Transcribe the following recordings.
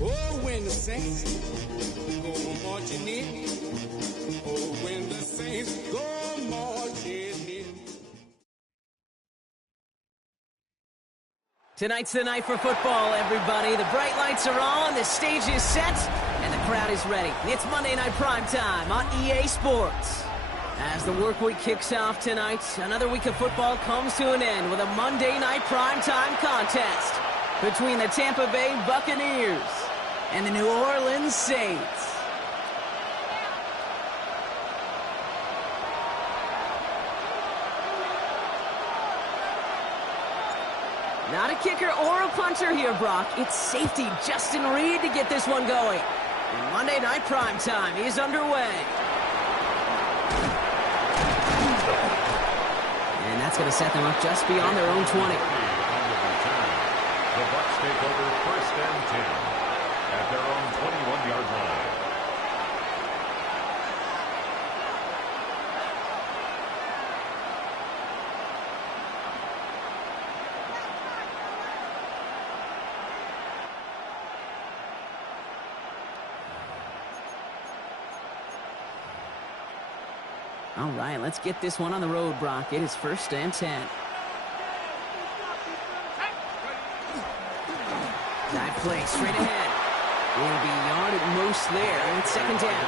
Oh, when the Saints go marching in. Oh, when the Saints go marching in. Tonight's the night for football, everybody. The bright lights are on, the stage is set, and the crowd is ready. It's Monday Night Primetime on EA Sports. As the work week kicks off tonight, another week of football comes to an end with a Monday Night Primetime contest between the Tampa Bay Buccaneers and the New Orleans Saints. Not a kicker or a punter here, Brock. It's safety Justin Reed to get this one going. And Monday Night Primetime is underway. And that's going to set them up just beyond their own 20. The Bucs take over 1st and 10 at their own 21-yard line. All right, let's get this one on the road, Brock. It is 1st and 10. Dive play straight ahead. It'll be a yard at most there, and it's 2nd down.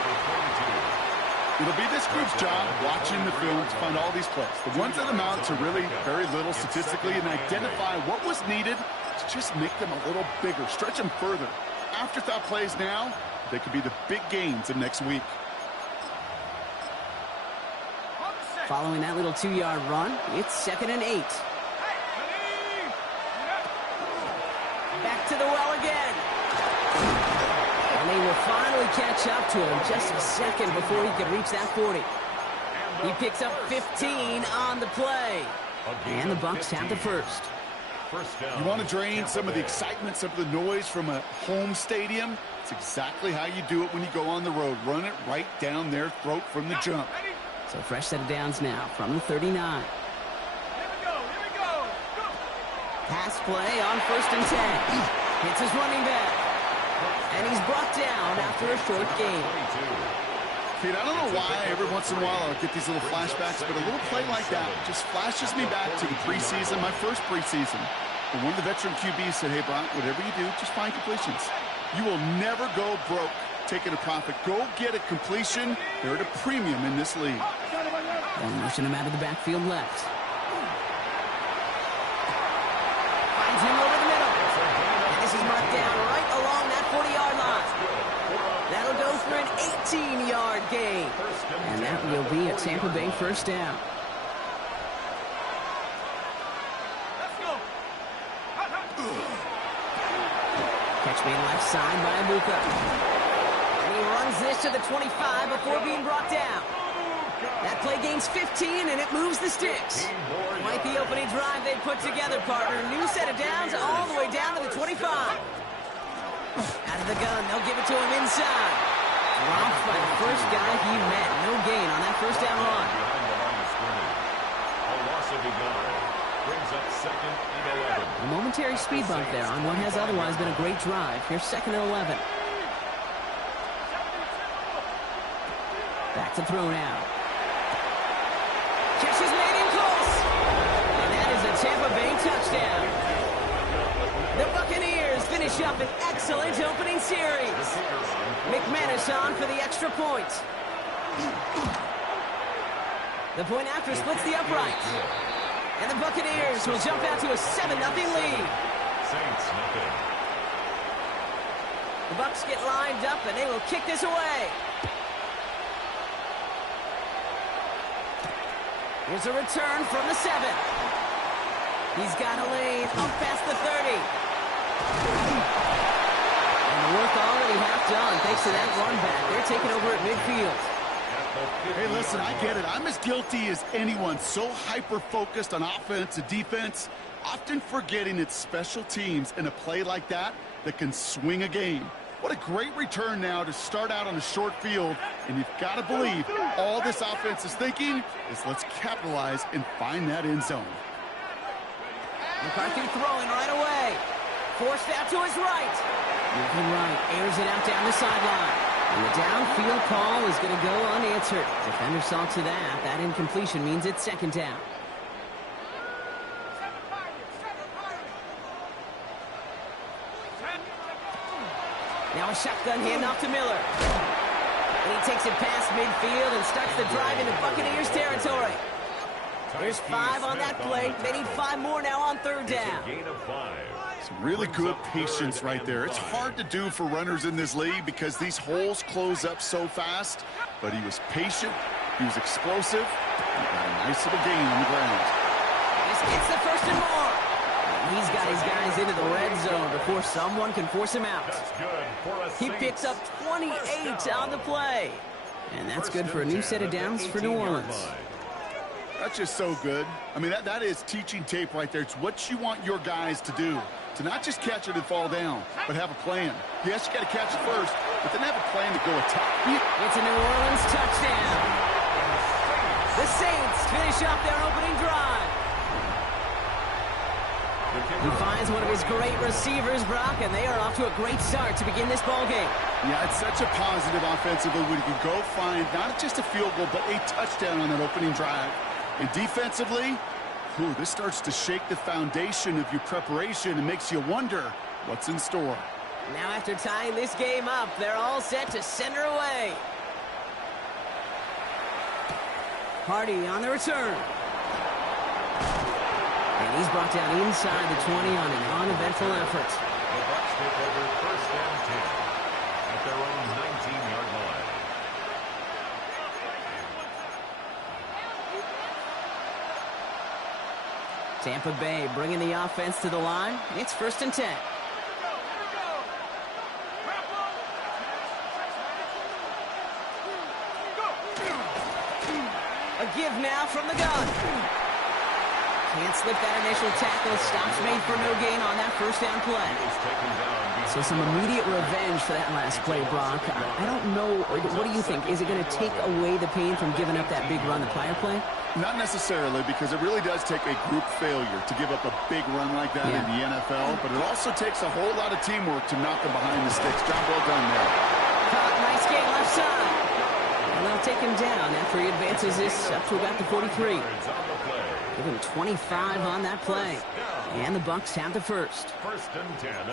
It'll be this group's job watching the film to find all these plays. The ones that amount to really very little statistically and identify what was needed to just make them a little bigger, stretch them further. Afterthought plays now, they could be the big gains of next week. Following that little 2-yard run, it's 2nd and 8. Back to the well again. And they will finally catch up to him just a second before he could reach that 40. He picks up 15 on the play. And the Bucs have the first. You want to drain some of the excitement, some of the noise from a home stadium? It's exactly how you do it when you go on the road. Run it right down their throat from the jump. So fresh set of downs now from the 39. Here we go. Pass play on 1st and 10. Hits his running back. And he's brought down after a short gain. Pete, I don't know why every once in a while I'll get these little flashbacks, but a little play like that just flashes me back to the preseason, my first preseason. And one of the veteran QBs said, hey, Brock, whatever you do, just find completions. You will never go broke taking a profit. Go get a completion. They're at a premium in this league. And motion him out of the backfield left. Finds him over the middle. And this is marked down right along that 40-yard line. That'll go for an 18-yard gain. And that will be a Tampa Bay 1st down. Catch being left side by Abuka. And he runs this to the 25 before being brought down. That play gains 15, and it moves the sticks. Quite the opening drive they put together, partner. New set of downs all the way down to the 25. Out of the gun, they'll give it to him inside. Dropped by the first guy he met. No gain on that 1st down run. A loss of a yard brings up 2nd and 11. A momentary speed bump there on what has otherwise been a great drive. Here's 2nd and 11. Back to throw now. Catch is made in close. And that is a Tampa Bay touchdown. The Buccaneers finish up an excellent opening series. McManus on for the extra point. The point after splits the uprights. And the Buccaneers will jump out to a 7-0 lead. Saints nothing. The Bucs get lined up, and they will kick this away. Here's a return from the 7. He's got a lane up past the 30. And the work already half done thanks to that run back. They're taking over at midfield. Hey, listen, I get it. I'm as guilty as anyone. So hyper-focused on offense and defense, often forgetting it's special teams in a play like that that can swing a game. What a great return now to start out on a short field, and you've got to believe all this offense is thinking is let's capitalize and find that end zone. McCarthy throwing right away. Forced out to his right. Moving right, airs it out down the sideline. And the downfield call is going to go unanswered. Defender saw to that. That incompletion means it's second down. Now a shotgun handoff to Miller. And he takes it past midfield and starts the drive into Buccaneers territory. There's 5 on that play. They need 5 more now on third down. Some really good patience right there. It's hard to do for runners in this league because these holes close up so fast. But he was patient. He was explosive. He got a nice little gain on the ground. This gets the first and more. And he's got his guys into the red zone before someone can force him out. He picks up 28 on the play. And that's good for a new set of downs for New Orleans. That's just so good. I mean, that is teaching tape right there. It's what you want your guys to do. To not just catch it and fall down, but have a plan. Yes, you got to catch it first, but then have a plan to go attack. It's a New Orleans touchdown. The Saints finish off their opening drive. He finds one of his great receivers, Brock, and they are off to a great start to begin this ball game. Yeah, it's such a positive offensively when you can go find not just a field goal, but a touchdown on that opening drive. And defensively, this starts to shake the foundation of your preparation and makes you wonder what's in store. Now after tying this game up, they're all set to send her away. Hardy on the return. And he's brought down inside the 20 on an uneventful effort. The Bucs take over first and 10 at their own 19-yard line. Tampa Bay bringing the offense to the line. It's first and 10. A give now from the gun. Can't slip that initial tackle. Stops made for no gain on that first down play. So some immediate revenge for that last play, Brock. I don't know. What do you think? Is it going to take away the pain from giving up that big run the prior play? Not necessarily, because it really does take a group failure to give up a big run like that in the NFL. But it also takes a whole lot of teamwork to knock them behind the sticks. Job well done there. Nice game left side. And they'll take him down after he advances this up to about the 43. Give him 25 on that play. And the Bucs have the first.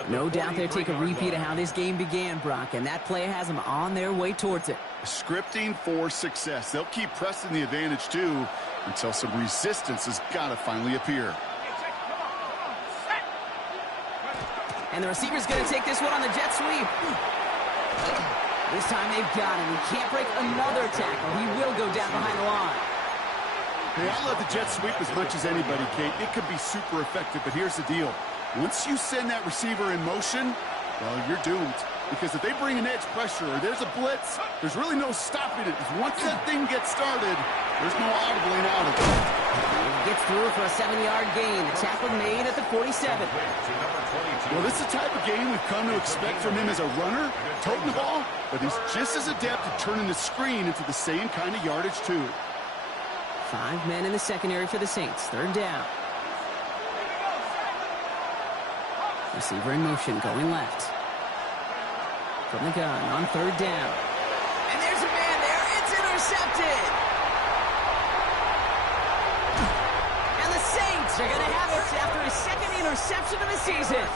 No doubt they'll take a repeat of how this game began, Brock, and that play has them on their way towards it. Scripting for success. They'll keep pressing the advantage, too, until some resistance has got to finally appear. And the receiver's going to take this one on the jet sweep. This time they've got him. He can't break another tackle. He will go down behind the line. Hey, I love the jet sweep as much as anybody, Kate. It could be super effective, but here's the deal. Once you send that receiver in motion, well, you're doomed. Because if they bring an edge pressure or there's a blitz, there's really no stopping it. Once that thing gets started, there's no audibling out of it. He gets through for a 7-yard gain. The tackle made at the 47. Well, this is the type of game we've come to expect from him as a runner, toting the ball, but he's just as adept at turning the screen into the same kind of yardage, too. 5 men in the secondary for the Saints. Third down. Receiver in motion, going left. From the gun on third down. And there's a man there. It's intercepted. And the Saints are going to have it after his second interception of the season.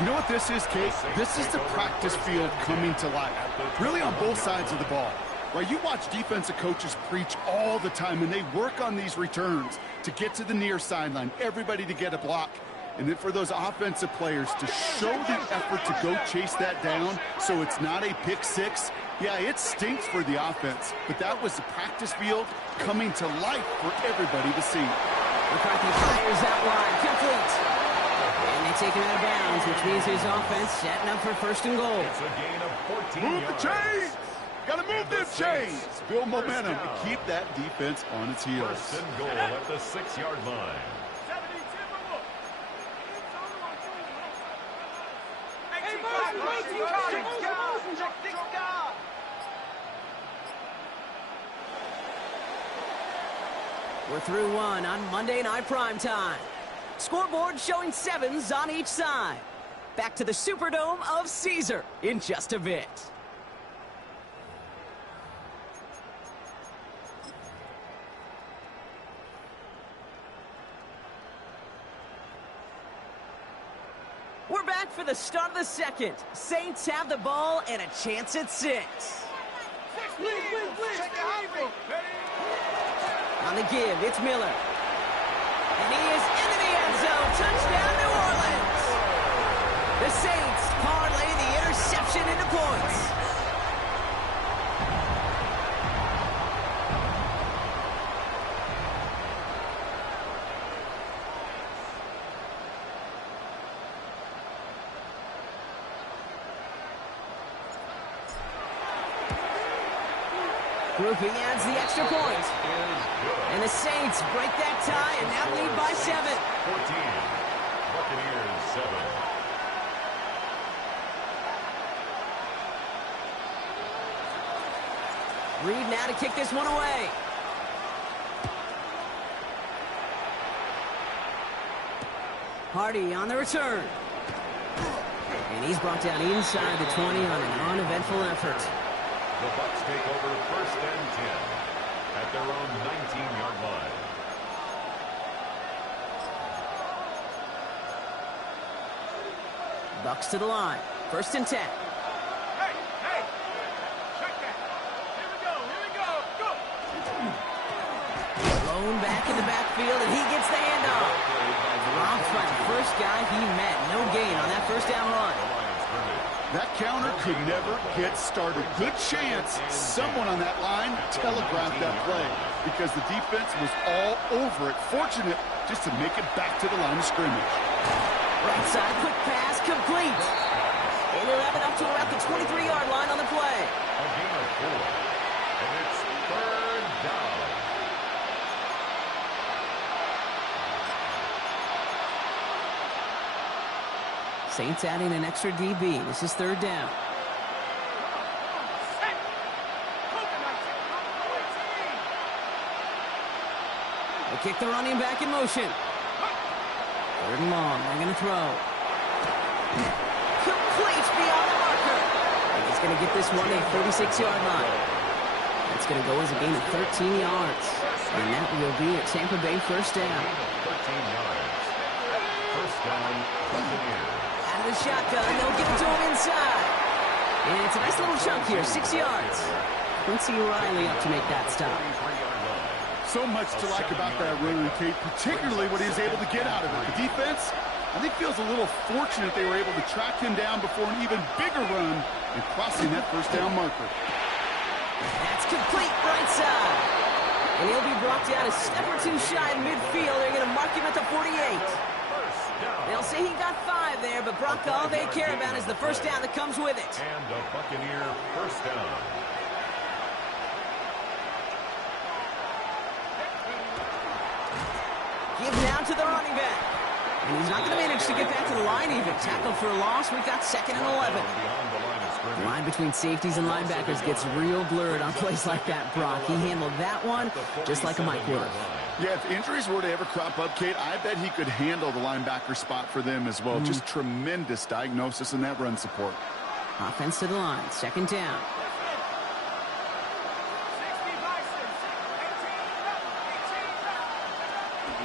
You know what this is, Kate? This is the practice field coming to life. Really on both sides of the ball. Right, you watch defensive coaches preach all the time, and they work on these returns to get to the near sideline, everybody to get a block. And then for those offensive players to show the effort to go chase that down so it's not a pick six, yeah, it stinks for the offense. But that was the practice field coming to life for everybody to see. McCarthy fires that wide, complete. And they take him out of bounds, which means his offense setting up for first and goal. It's a gain of 14 Move yards. the chains! Got to move them chains! Build momentum to keep that defense on its heels. First and goal at the 6-yard line. We're through one on Monday Night Primetime. Scoreboard showing 7s on each side. Back to the Superdome of Caesar in just a bit. We're back for the start of the second. Saints have the ball and a chance at 6. On the give, it's Miller. And he is into the end zone. Touchdown, New Orleans. The Saints parlay the interception into points. Grouping adds the extra point. And the Saints break that tie and now lead by 7. 14. Buccaneers 7. Reed now to kick this one away. Hardy on the return. And he's brought down inside the 20 on an uneventful effort. The Bucs take over first and 10 at their own 19-yard line. Bucs to the line. First and 10. Hey! Check that! Here we go! Go! Thrown back in the backfield, and he gets the handoff. Dropped by the first guy he met. No gain on that first down run. That counter could never get started. Good chance someone on that line telegraphed that play because the defense was all over it. Fortunate just to make it back to the line of scrimmage. Right side, quick pass, complete. And he'll have it up to about the 23-yard line on the play. A gain of 4. And it's third down. Saints adding an extra DB. This is third down. They kick the running back in motion. Third and long. They're going to throw. Complete beyond the marker. And he's going to get this one at 36-yard line. That's going to go as a gain of 13 yards. And that will be a Tampa Bay first down. 13 yards. First down, Buccaneers. Out of the shotgun, they'll give it to him inside. And it's a nice little chunk here, 6 yards. Quincy Riley up to make that stop. So much to like about that run, Kate, particularly what he was able to get out of it. The defense, I think, feels a little fortunate they were able to track him down before an even bigger run and crossing that first down marker. That's complete right side. And he'll be brought down a step or two shy in midfield. They're going to mark him at the 48. They'll say he got 5 there, but Brock, all they care about is the first down that comes with it. And a Buccaneer first down. Give now to the running back. And he's not going to manage to get back to the line even. Tackled for a loss. We've got 2nd and 11. The line between safeties and linebackers gets real blurred on plays like that, Brock. He handled that one just like a Mike would have. Yeah, if injuries were to ever crop up, Kate, I bet he could handle the linebacker spot for them as well. Just tremendous diagnosis in that run support. Offense to the line. 2nd down.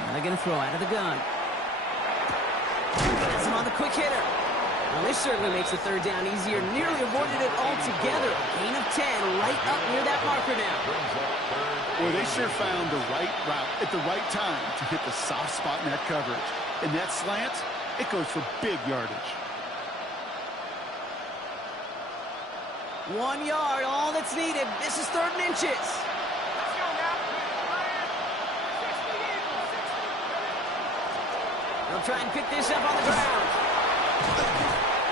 Now they're going to throw out of the gun. Has him on the quick hitter. Well, this certainly makes the third down easier. Nearly avoided it altogether. Gain of 10 right up near that marker now. Boy, they sure found the right route at the right time to hit the soft spot in that coverage. And that slant, it goes for big yardage. 1 yard, all that's needed. This is 3rd and inches. Let's go now. Ryan. 60. He'll try and pick this up on the ground.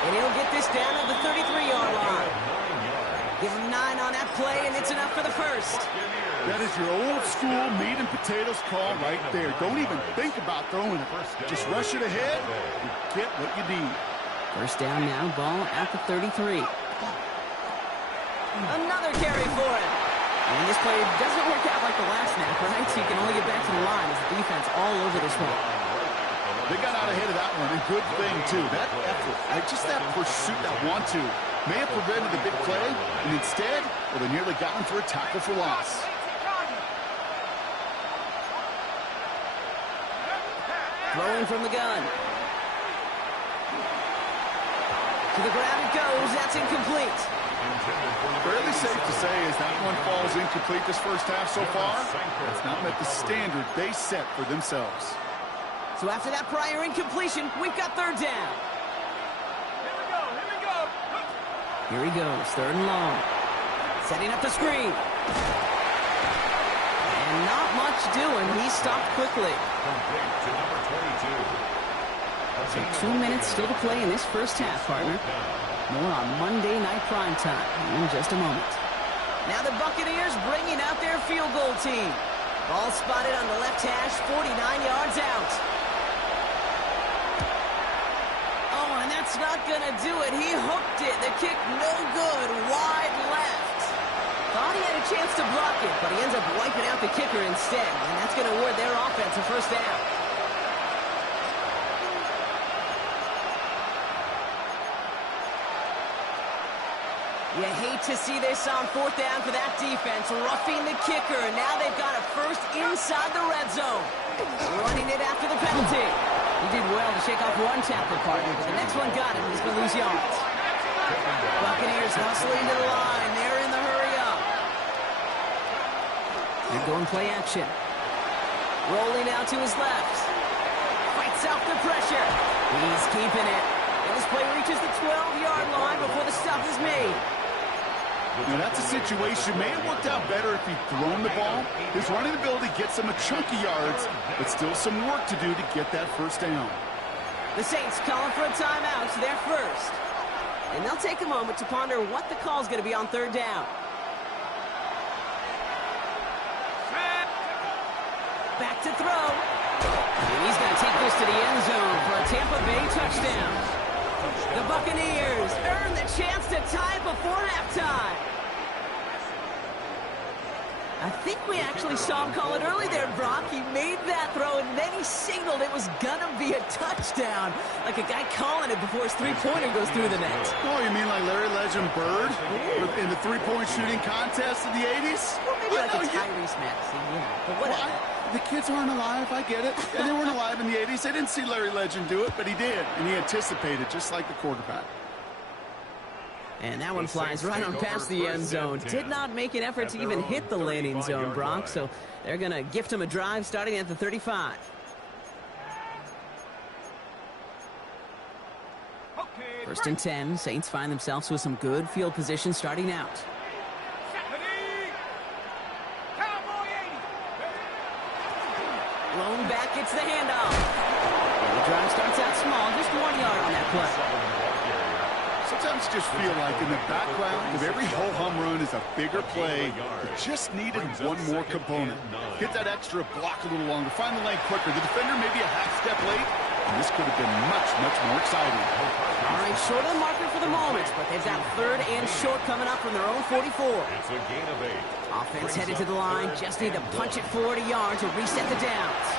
And he'll get this down at the 33-yard line. Give him 9 on that play, and it's enough for the first. That is your old school meat and potatoes call right there. Don't even think about throwing it. Just rush it ahead and get what you need. First down now, ball at the 33. Another carry for him. And this play doesn't work out like the last snap, right? So you can only get back to the line as the defense all over this one. They got out ahead of that one, and good thing, too. That effort, just that pursuit, that want-to, may have prevented the big play, and instead, well, they nearly got him for a tackle for loss. Throwing from the gun. To the ground it goes. That's incomplete. Fairly safe to say as that one falls incomplete this first half so far, it's not met the standard they set for themselves. So after that prior incompletion, we've got 3rd down. Here we go. Here we go. Here he goes, 3rd and long. Setting up the screen. And not much doing. He stopped quickly. Complete to number 22. So 2 minutes still to play in this first half, partner. More on Monday Night Primetime in just a moment. Now the Buccaneers bringing out their field goal team. Ball spotted on the left hash, 49 yards out. Oh, and that's not going to do it. He hooked it. The kick no good, wide left. Thought he had a chance to block it, but he ends up wiping out the kicker instead. And that's going to award their offense a first down. You hate to see this on 4th down for that defense, roughing the kicker. Now they've got a first inside the red zone. Running it after the penalty. He did well to shake off one tackle partner, but the next one got him. He's going to lose yards. Buccaneers hustling to the line. They're in the hurry up. They're going play action. Rolling out to his left. Fights out the pressure. He's keeping it. And this play reaches the 12-yard line before the stop is made. Now, that's a situation. May have worked out better if he'd thrown the ball. His running ability gets him a chunk of yards, but still some work to do to get that first down. The Saints calling for a timeout, so they're first. And they'll take a moment to ponder what the call is going to be on 3rd down. Back to throw. And he's going to take this to the end zone for a Tampa Bay touchdown. The Buccaneers earn the chance to tie before halftime. I think we actually saw him call it early there, Brock. He made that throw, and then he signaled it was going to be a touchdown. Like a guy calling it before his three-pointer goes through the net. Oh, you mean like Larry Legend Bird in the three-point shooting contest in the 80s? Well, maybe like a Tyrese Maxey, but whatever. The kids aren't alive, I get it. And they weren't alive in the 80s. They didn't see Larry Legend do it, but he did. And he anticipated, just like the quarterback. And that one flies right on past the end zone. Did not make an effort to even hit the landing zone, Brock. So they're going to gift him a drive starting at the 35. First and 10. Saints find themselves with some good field position starting out. Lone back gets the handoff. And the drive starts out small, just 1 yard on that play. Sometimes you just feel like in the background of every ho-hum run is a bigger play. It just needed one more component. Get that extra block a little longer. Find the lane quicker. The defender may be a half step late, and this could have been much, much more exciting. All right, short of the marker for the moment, but they've got 3rd and short coming up from their own 44. It's a gain of 8. Offense headed to the line. Just need to punch it forward a yard to reset the downs.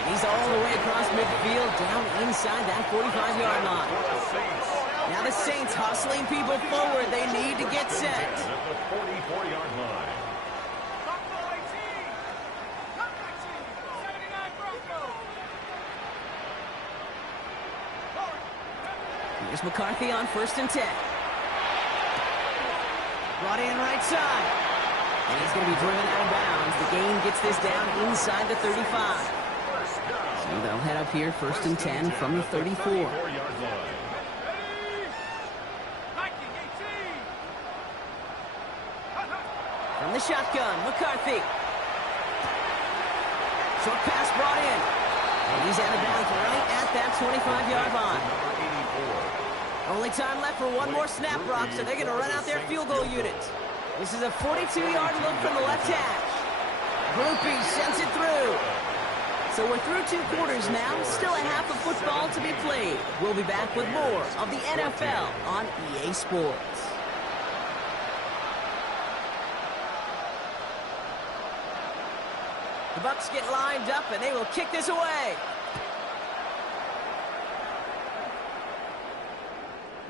And he's all the way across midfield, down inside that 45-yard line. Now the Saints hustling people forward. They need to get set. At the 44-yard line. Here's McCarthy on 1st and 10. Brought in right side. And he's going to be driven out of bounds. The gain gets this down inside the 35. So So they'll head up here, 1st and 10 from the 34. 34-yard line. From the shotgun, McCarthy. Short pass brought in. And he's out of bounds right at that 25-yard line. Only time left for one more snap, Brock, so they're going to run out their field goal unit. This is a 42-yard look from the left hash. Groupie sends it through. So we're through 2 quarters now. Still a half of football to be played. We'll be back with more of the NFL on EA Sports. The Bucs get lined up, and they will kick this away.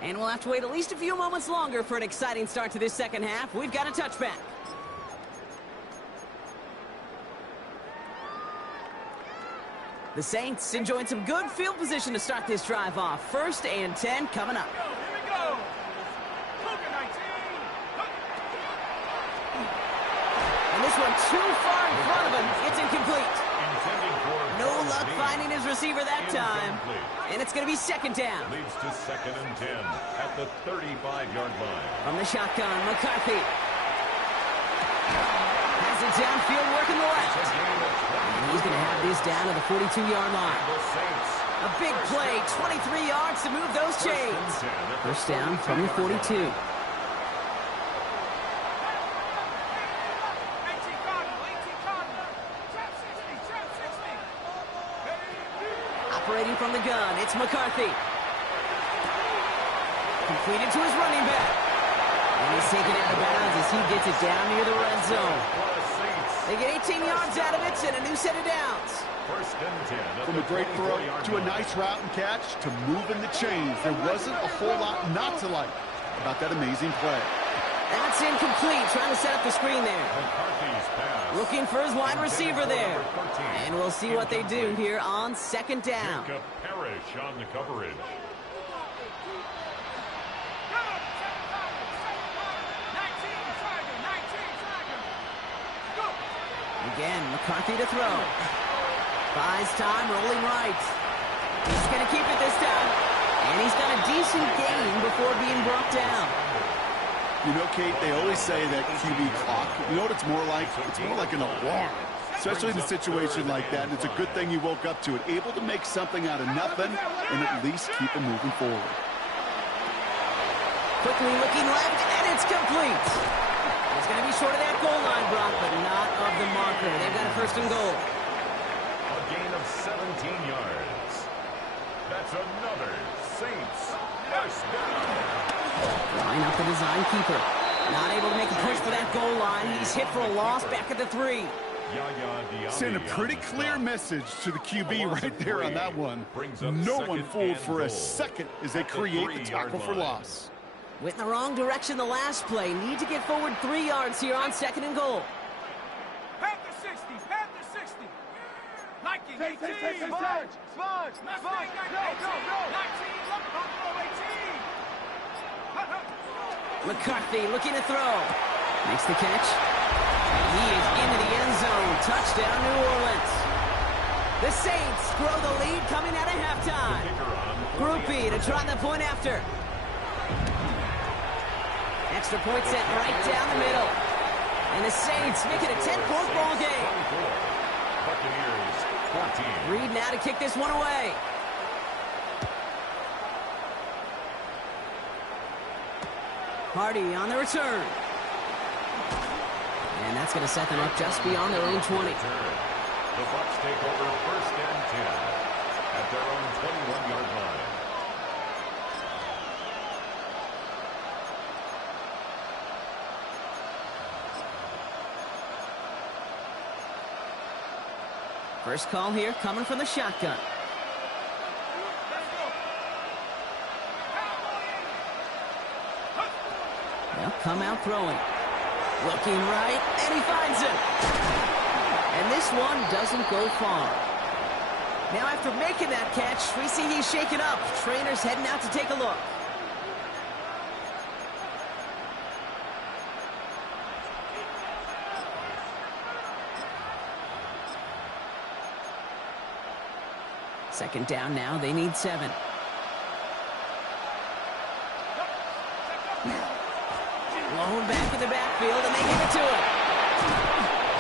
And we'll have to wait at least a few moments longer for an exciting start to this second half. We've got a touchback. The Saints enjoying some good field position to start this drive off. 1st and 10 coming up. Here we go. Luka 19. And this one too far in front of him. It's incomplete. No luck finding his receiver that time. And it's going to be 2nd down. Leads to 2nd and 10 at the 35-yard line. From the shotgun, McCarthy. Has it downfield working the left. And he's going to have this down to the 42-yard line. A big play, 23 yards to move those chains. 1st down from the 42. Operating from the gun, it's McCarthy. Completed to his running back. And he's taken out of bounds as he gets it down near the red zone. They get 18 yards out of it and a new set of downs. 1st and 10. From a great throw to a nice route and catch to moving the chains. There wasn't a whole lot not to like about that amazing play. That's incomplete, trying to set up the screen there. Looking for his wide receiver there. And we'll see what they do here on 2nd down. Jacob Parrish on the coverage. Again, McCarthy to throw. Buys time, rolling right. He's going to keep it this time. And he's got a decent gain before being brought down. You know, Kate, they always say that QB clock, you know what it's more like? It's more like an alarm, especially in a situation like that. And it's a good thing you woke up to it, able to make something out of nothing and at least keep them moving forward. Quickly looking left, and it's complete. It's going to be short of that goal line, Brock, but not of the marker. They've got a 1st and goal. A gain of 17 yards. That's another Saints 1st down. Line up the design keeper. Not able to make a push for that goal line. He's hit for a loss back at the 3. Send a pretty clear message to the QB right there on that one. No one fooled for a second as they create the tackle for loss. Went in the wrong direction the last play. Need to get forward 3 yards here on 2nd and goal. Panther 60, Panther 60. Nike 18. Sponge. Go. 19, look, 18. McCarthy looking to throw. Makes the catch. And he is into the end zone. Touchdown, New Orleans. The Saints grow the lead coming out of halftime. Groupie to try the point after. Extra point set right down the middle. And the Saints make it a 10-point ball game. Buccaneers 14. Reed now to kick this one away. Hardy on the return. And that's going to set them up just beyond their own 20. The Bucs take over 1st and 10 at their own 21-yard line. First call here coming from the shotgun. They'll come out throwing. Looking right, and he finds it. And this one doesn't go far. Now after making that catch, we see he's shaken up. Trainer's heading out to take a look. Second down now, they need 7. Blown back in the backfield, and they give it to him.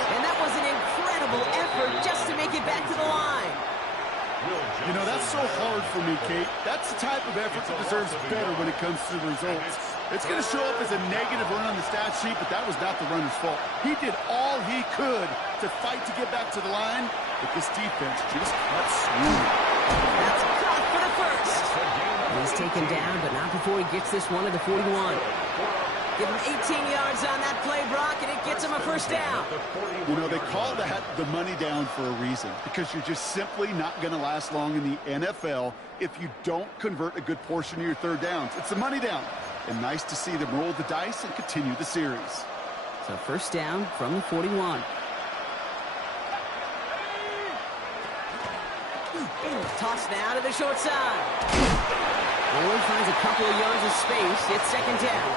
And that was an incredible effort just to make it back to the line. You know, that's so hard for me, Kate. That's the type of effort that deserves better when it comes to the results. It's going to show up as a negative run on the stat sheet, but that was not the runner's fault. He did all he could to fight to get back to the line, but this defense just kept swinging. That's caught for the first. He's taken down, but not before he gets this one to the 41. Give him 18 yards on that play, Brock, and it gets him a first down. You know, they call that the money down for a reason, because you're just simply not going to last long in the NFL if you don't convert a good portion of your third downs. It's the money down. And nice to see them roll the dice and continue the series. So first down from the 41. Toss now to the short side. Boyd finds a couple of yards of space. It's second down.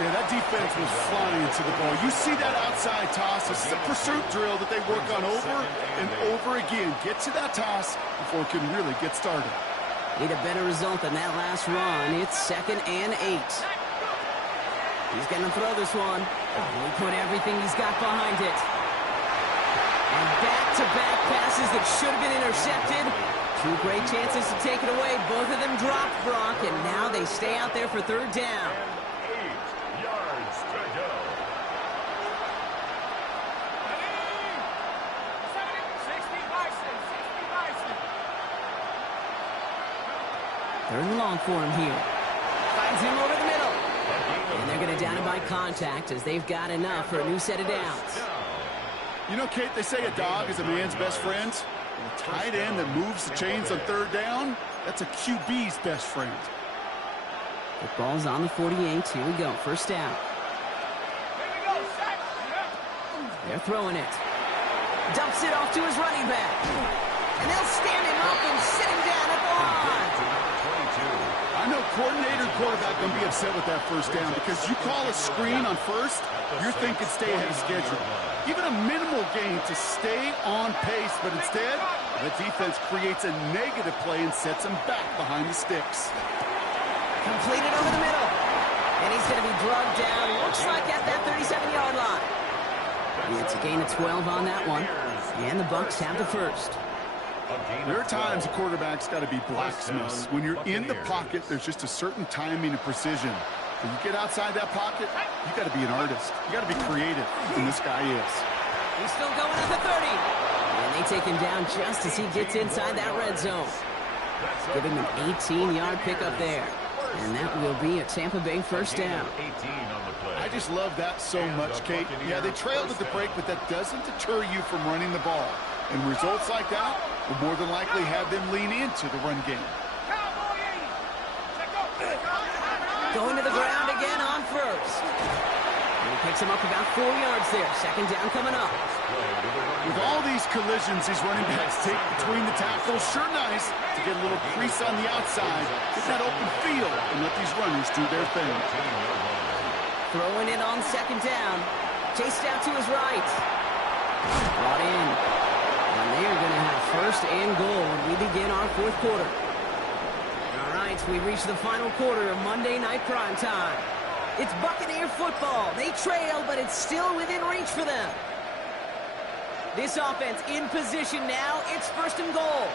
Yeah, that defense was flying to the ball. You see that outside toss. This is a pursuit drill that they work on over and over again. Get to that toss before it can really get started. Need a better result than that last run. It's 2nd and 8. He's going to throw this one. He put everything he's got behind it. And back-to-back passes that should have been intercepted. 2 great chances to take it away. Both of them dropped, Brock, and now they stay out there for third down. 8 yards to go. 60 Bison, 60 Bison. Third and long for him here. Finds him over the middle. And they're going to down him by contact as they've got enough for a new set of downs. You know, Kate, they say a dog is a man's best friend. A tight end that moves the chains on third down, that's a QB's best friend. The ball's on the 48. Here we go. First down. Here we go, set. They're throwing it. Dumps it off to his running back. And they'll stand him up and sit him down at the line. I know coordinator and quarterback going to be upset with that first down because you call a screen on first, you're thinking stay ahead of schedule. Even a minimal gain to stay on pace, but instead, the defense creates a negative play and sets him back behind the sticks. Completed over the middle. And he's going to be drugged down. Looks like at that 37-yard line. It's a gain of 12 on that one. And the Bucks have the first. There are times a quarterback's got to be blacksmiths. When you're in the pocket, there's just a certain timing and precision. When you get outside that pocket, you got to be an artist. You got to be creative, and this guy is. He's still going at the 30. And they take him down just as he gets inside that red zone. Giving him an 18-yard pickup there. And that will be a Tampa Bay first down. I just love that so much, Kate. Yeah, they trailed at the break, but that doesn't deter you from running the ball. And results like that will more than likely have them lean into the run game. Cowboy 80. Check up. Going to the ground again on first. And he picks him up about 4 yards there. Second down coming up. With all these collisions these running backs take between the tackles, sure nice to get a little crease on the outside, get that open field, and let these runners do their thing. Throwing it on second down. Chased out to his right. Brought in. And they are going to have first and goal when we begin our fourth quarter. All right, we reach the final quarter of Monday Night Prime Time. It's Buccaneer football. They trail, but it's still within reach for them. This offense in position now. It's first and goal.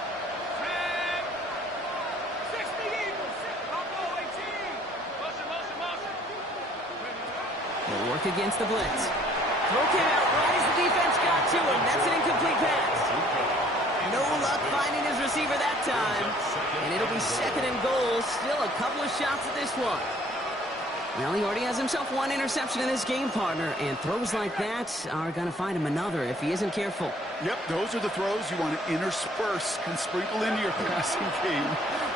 60 Eagles. Cowboy 18. Motion. They'll work against the blitz. Throw came out right as the defense got to him. That's an incomplete pass. No luck finding his receiver that time. And it'll be second and goal. Still a couple of shots at this one. Well, he already has himself one interception in this game, partner. And throws like that are going to find him another if he isn't careful. Yep, those are the throws you want to intersperse and sprinkle into your passing game.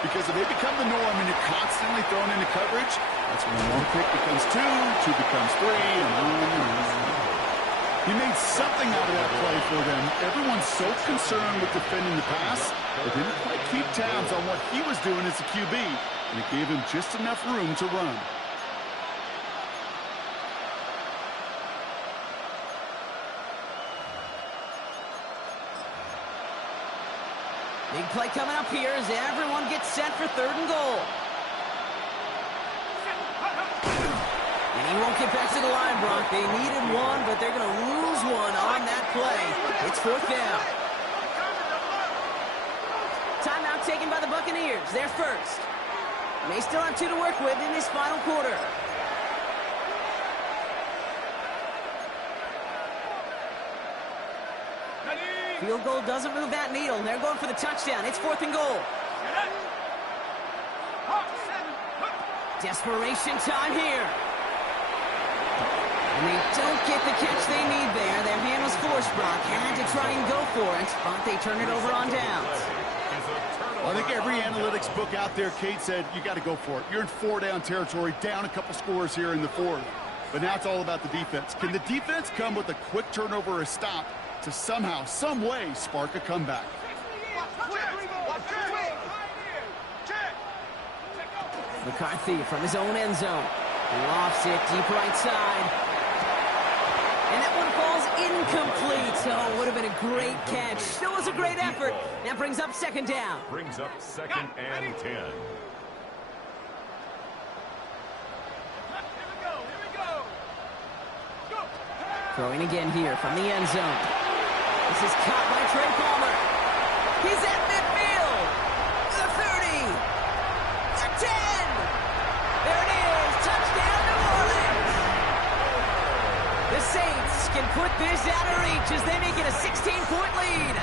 Because if they become the norm and you're constantly thrown into coverage, that's when one pick becomes two becomes three, and on. He made something out of that play for them. Everyone's so concerned with defending the pass, but didn't quite keep tabs on what he was doing as a QB, and it gave him just enough room to run. Big play coming up here as everyone gets set for 3rd and goal. And he won't get back to the line, Brock. They needed one, but they're going to lose one on that play. It's 4th down. Timeout taken by the Buccaneers. They're first. They still have 2 to work with in this final quarter. Field goal doesn't move that needle. They're going for the touchdown. It's 4th and goal. Desperation time here. And they don't get the catch they need there. Their hand was forced, Brock. Had to try and go for it, but they turn it over on downs. I think every analytics book out there, Kate, said you got to go for it. You're in 4-down territory, down a couple scores here in the 4th. But now it's all about the defense. Can the defense come with a quick turnover or a stop to somehow, some way, spark a comeback? McCarthy from his own end zone. Lofts it deep right side. And that one falls incomplete. Oh, would have been a great catch. Still was a great effort. That brings up 2nd down. Brings up 2nd and 10. Throwing again here from the end zone. This is caught by Trey Palmer. He's at midfield. The 30. The 10. There it is. Touchdown, New Orleans. The Saints can put this out of reach as they make it a 16-point lead.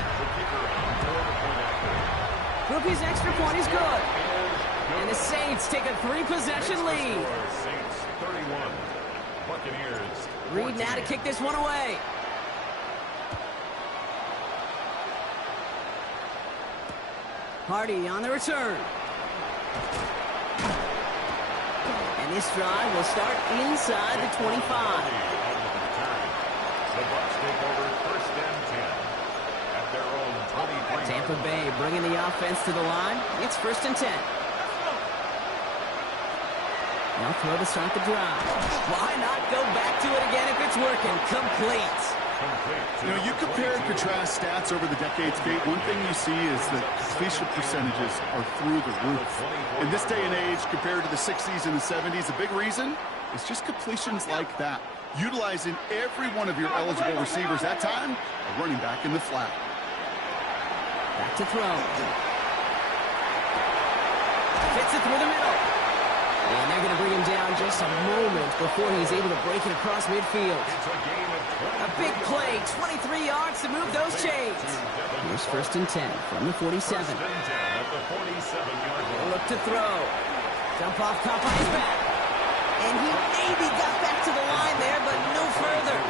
Groupie's extra point is good. And the Saints take a 3-possession lead. Saints 31. Buccaneers. Reed now to kick this one away. Hardy on the return. And this drive will start inside the 25. The Bucs take over 1st and 10 at their own 23. Tampa Bay bringing the offense to the line. It's 1st and 10. Now throw to start the drive. Why not go back to it again if it's working? Complete. You know, you compare and contrast stats over the decades, Kate. One thing you see is that completion percentages are through the roof. In this day and age, compared to the 60s and the 70s, a big reason is just completions like that. Utilizing every one of your eligible receivers. That time, a running back in the flat. Back to throw. Fits it through the middle. And they're going to bring him down just a moment before he's able to break it across midfield. A big play, 23 yards to move those chains. Here's 1st and 10 from the 47. Look to throw. Jump off top on his back. And he maybe got back to the line there, but no further.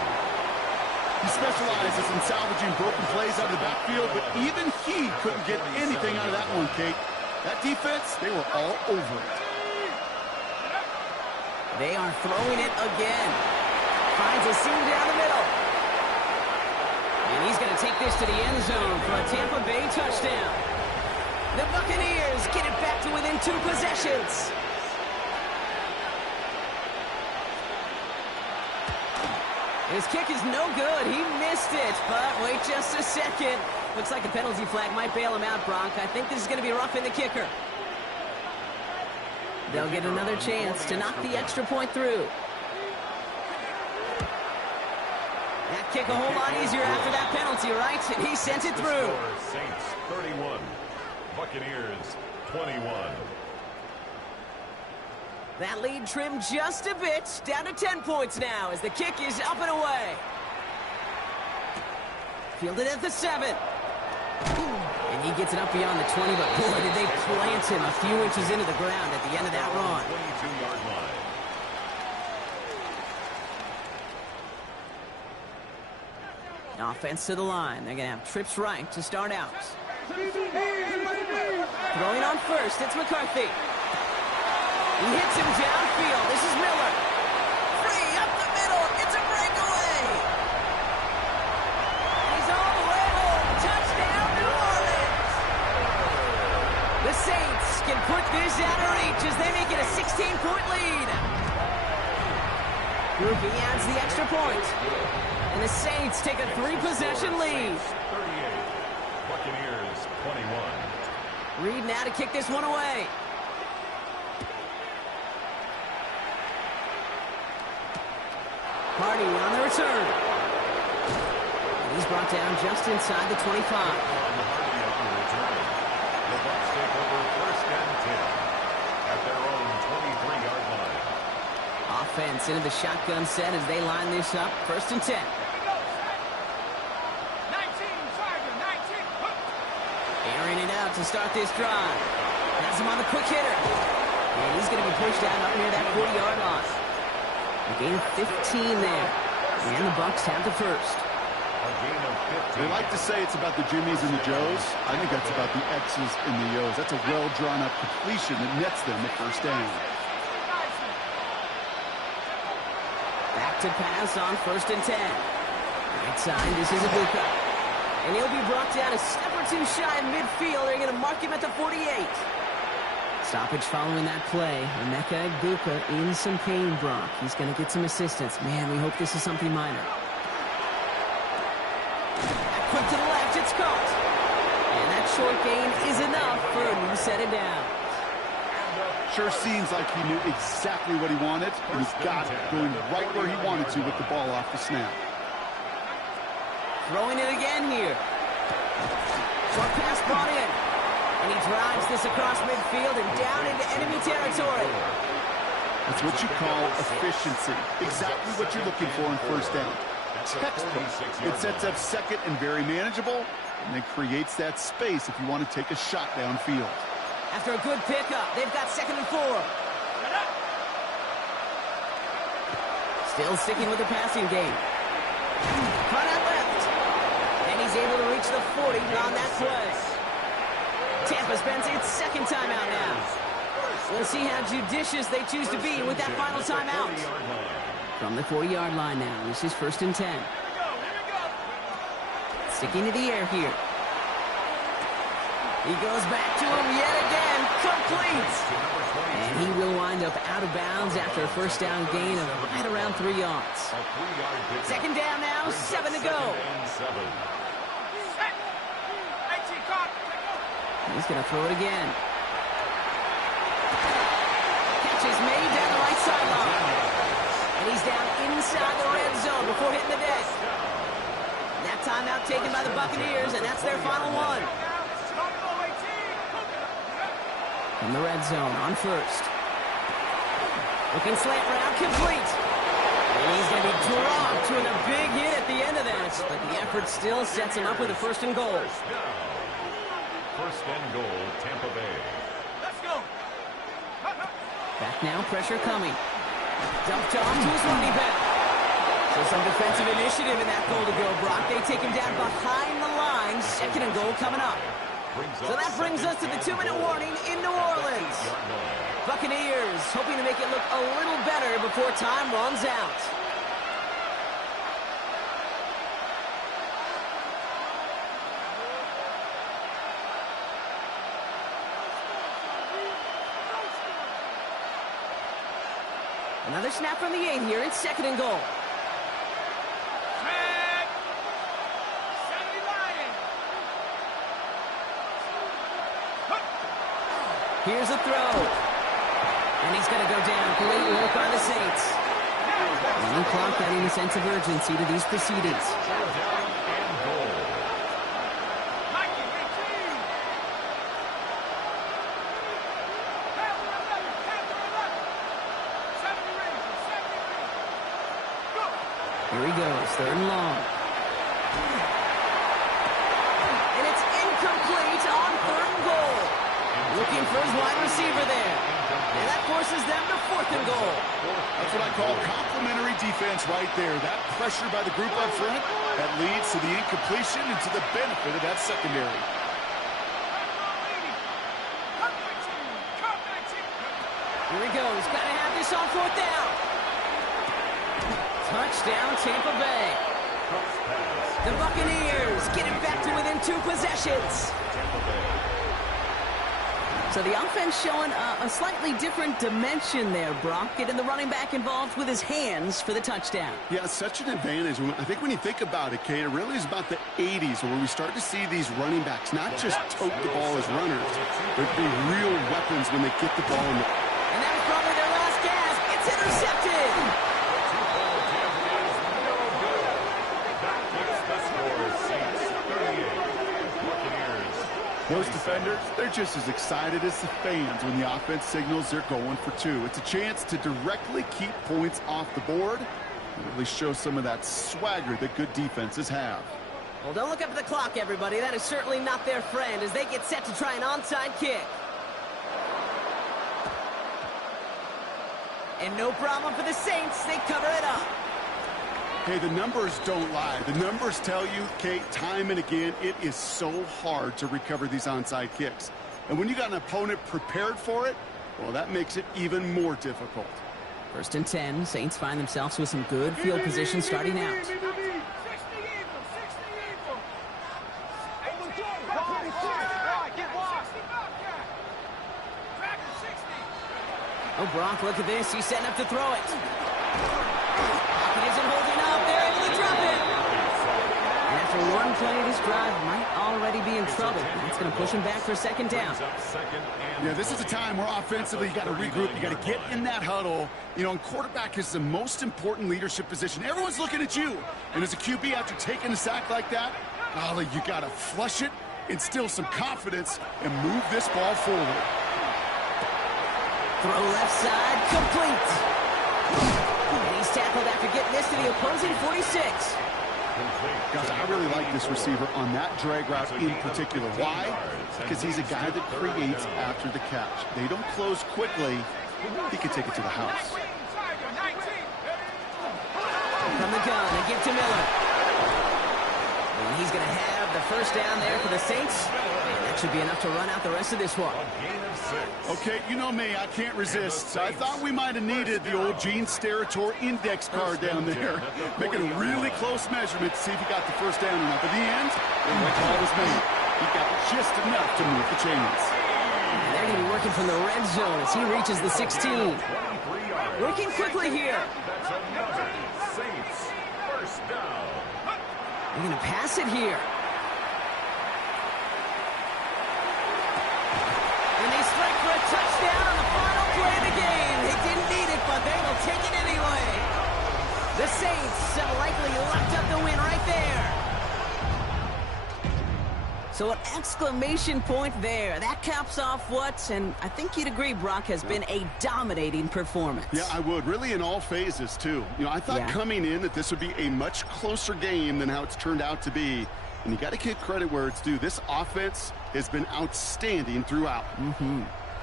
He specializes in salvaging broken plays out of the backfield, but even he couldn't get anything out of that one, Kate. That defense, they were all over it. They are throwing it again. Finds a seam down the middle. And he's going to take this to the end zone for a Tampa Bay touchdown. The Buccaneers get it back to within 2 possessions. His kick is no good. He missed it, but wait just a second. Looks like a penalty flag might bail him out, Bronk. I think this is going to be roughing the kicker. They'll get another chance to knock the extra point through. That kick a whole lot easier after that penalty, right? He sent it through. Saints 31, Buccaneers 21. That lead trimmed just a bit, down to 10 points now as the kick is up and away. Fielded at the 7. And he gets it up beyond the 20, but boy, did they plant him a few inches into the ground at the end of that run. 22-yard line. Offense to the line. They're going to have trips right to start out. Throwing on first, it's McCarthy. He hits him downfield. This is Miller. Free up the middle. It's a breakaway. He's all the way home. Touchdown, New Orleans. The Saints can put this out of reach as they make it a 16-point lead. Groupie adds the extra point. And the Saints take a 3-possession lead. 38, Buccaneers 21. Reed now to kick this one away. Hardy on the return. And he's brought down just inside the 25. Hardy on the return. The Bucs take over 1st and 10 at their own 23-yard line. Offense into the shotgun set as they line this up. 1st and 10. Here we go, set. 19, Tiger, 19. Hook. Airing it out to start this drive. Has him on the quick hitter. And he's going to be pushed down up near that 40-yard line. A gain of 15 there. And the Bucs have the first. A gain of 15. They like to say it's about the Jimmies and the Joes. I think that's about the X's and the O's. That's a well-drawn-up completion that nets them a first down. Back to pass on 1st and 10. Right side, this is Ibuka. And he'll be brought down a step or two shy of midfield. They're going to mark him at the 48. Stoppage following that play. Emeka Ibuka in some pain, Brock. He's going to get some assistance. Man, we hope this is something minor. Quick to the left, it's caught. And that short gain is enough for a new set it down. Sure seems like he knew exactly what he wanted, and he's got it, going right where he wanted to with the ball off the snap. Throwing it again here. Short pass brought in. And he drives this across midfield and down into enemy territory. That's what you call efficiency. Exactly what you're looking for in first down. Textbook. It sets up second and very manageable, and then creates that space if you want to take a shot downfield. After a good pickup, they've got 2nd and 4. Still sticking with the passing game. Caught out left. And he's able to reach the 40 on that play. Tampa spends its 2nd timeout now. We'll see how judicious they choose to be with that final timeout. From the 40-yard line now, this is 1st and 10. Sticking to the air here. He goes back to him yet again, complete. And he will wind up out of bounds after a first down gain of right around 3 yards. 2nd down now, 7 to go. He's going to throw it again. Catch is made down the right sideline. And he's down inside the red zone before hitting the deck. That timeout taken by the Buccaneers, and that's their final one. From the red zone on 1st. Looking slant route, complete. And he's going to be dropped with a big hit at the end of that. But the effort still sets him up with a 1st and goal. 1st and goal, Tampa Bay. Let's go. Back now, pressure coming. Dumped off to his running back. So some defensive initiative in that goal to go, Brock. They take him down behind the line. 2nd and goal coming up. So that brings us to the 2-minute warning in New Orleans. Buccaneers hoping to make it look a little better before time runs out. Another snap from the 8 here. It's 2nd and goal. Here's a throw. And he's going to go down. Great work by the Saints. Running clock adding a sense of urgency to these proceedings. Here he goes, 3rd and long. And it's incomplete on 3rd and goal. Looking for his wide receiver there. And that forces them to 4th and goal. That's what I call complimentary defense right there. That pressure by the group up front, that leads to the incompletion and to the benefit of that secondary. Here he goes. Got to have this on 4th down. Touchdown, Tampa Bay. The Buccaneers get it back to within 2 possessions. So the offense showing a slightly different dimension there, Brock, getting the running back involved with his hands for the touchdown. Yeah, such an advantage. I think when you think about it, Kate, it really is about the 80s where we start to see these running backs not just tote the ball as runners, but be real weapons when they get the ball in the... And that was probably their last gasp. It's intercepted. Those defenders, they're just as excited as the fans when the offense signals they're going for two. It's a chance to directly keep points off the board and really show some of that swagger that good defenses have. Well, don't look up at the clock, everybody. That is certainly not their friend as they get set to try an onside kick. And no problem for the Saints. They cover it up. Hey, the numbers don't lie. The numbers tell you, Kate, time and again, it is so hard to recover these onside kicks. And when you got an opponent prepared for it, well, that makes it even more difficult. 1st and 10. Saints find themselves with some good field position starting out. Oh, Brock, look at this. He's setting up to throw it. Pocket isn't holding up. They're able to drop it. And after one play, this drive might already be in trouble. That's going to push him back for 2nd down. Yeah, this is a time where offensively you got to regroup. You got to get in that huddle. You know, and quarterback is the most important leadership position. Everyone's looking at you. And as a QB, after taking a sack like that, golly, you got to flush it, instill some confidence, and move this ball forward. Throw left side, complete. And he's tackled after getting this to the opposing 46. Guys, I really like this receiver on that drag route in particular. Why? Because he's a guy that creates after the catch. They don't close quickly. He can take it to the house. From the gun, they give to Miller. And he's going to have the 1st down there for the Saints. And that should be enough to run out the rest of this one. Okay, you know me, I can't resist. So I thought we might have needed the old Gene Steratore index card down there, making a really close measurement to see if he got the 1st down or not. But in the end, the call was made. He got just enough to move the chains. And they're going to be working from the red zone as he reaches the 16. Working quickly here. They're going to pass it here. And they strike for a touchdown on the final play of the game. They didn't need it, but they will take it anyway. The Saints have likely locked up the win right there. So an exclamation point there. That caps off what, and I think you'd agree, Brock, has been a dominating performance. Yeah, I would. Really in all phases, too. You know, I thought coming in that this would be a much closer game than how it's turned out to be. And you got to give credit where it's due. This offense has been outstanding throughout.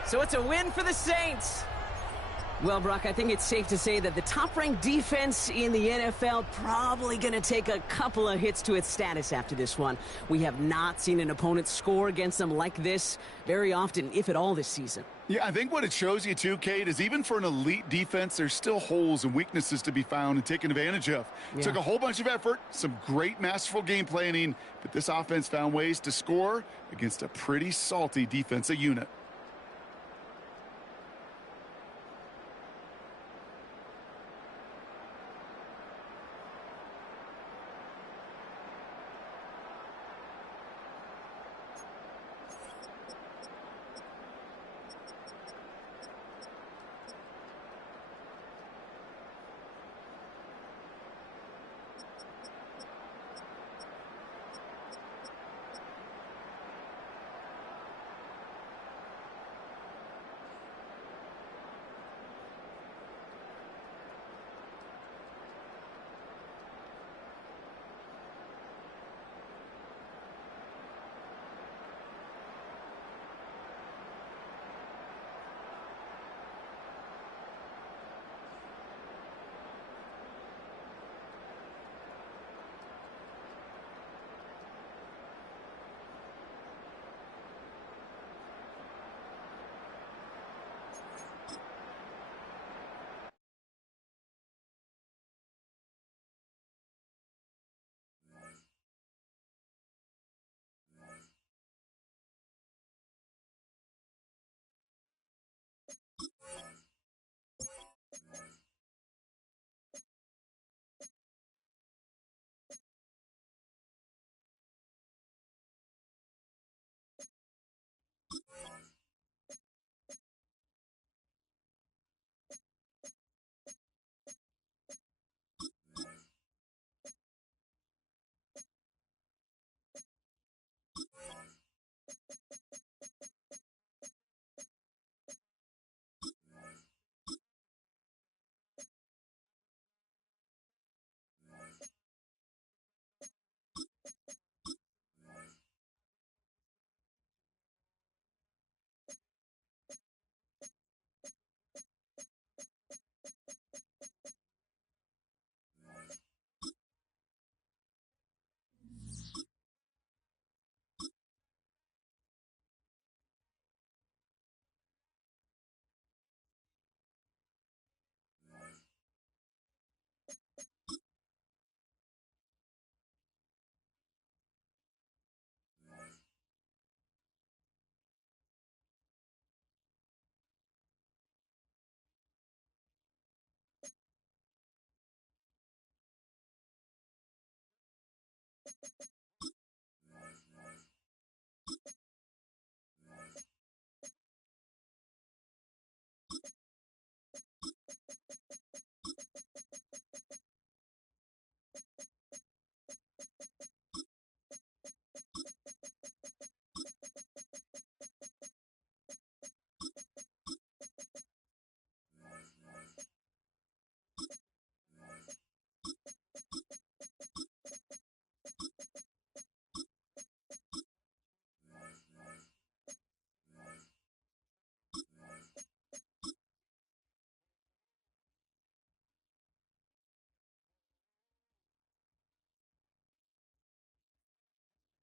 So it's a win for the Saints. Well, Brock, I think it's safe to say that the top-ranked defense in the NFL probably going to take a couple of hits to its status after this one. We have not seen an opponent score against them like this very often, if at all, this season. Yeah, I think what it shows you, too, Kate, is even for an elite defense, there's still holes and weaknesses to be found and taken advantage of. Yeah. Took a whole bunch of effort, some great masterful game planning, but this offense found ways to score against a pretty salty defensive unit.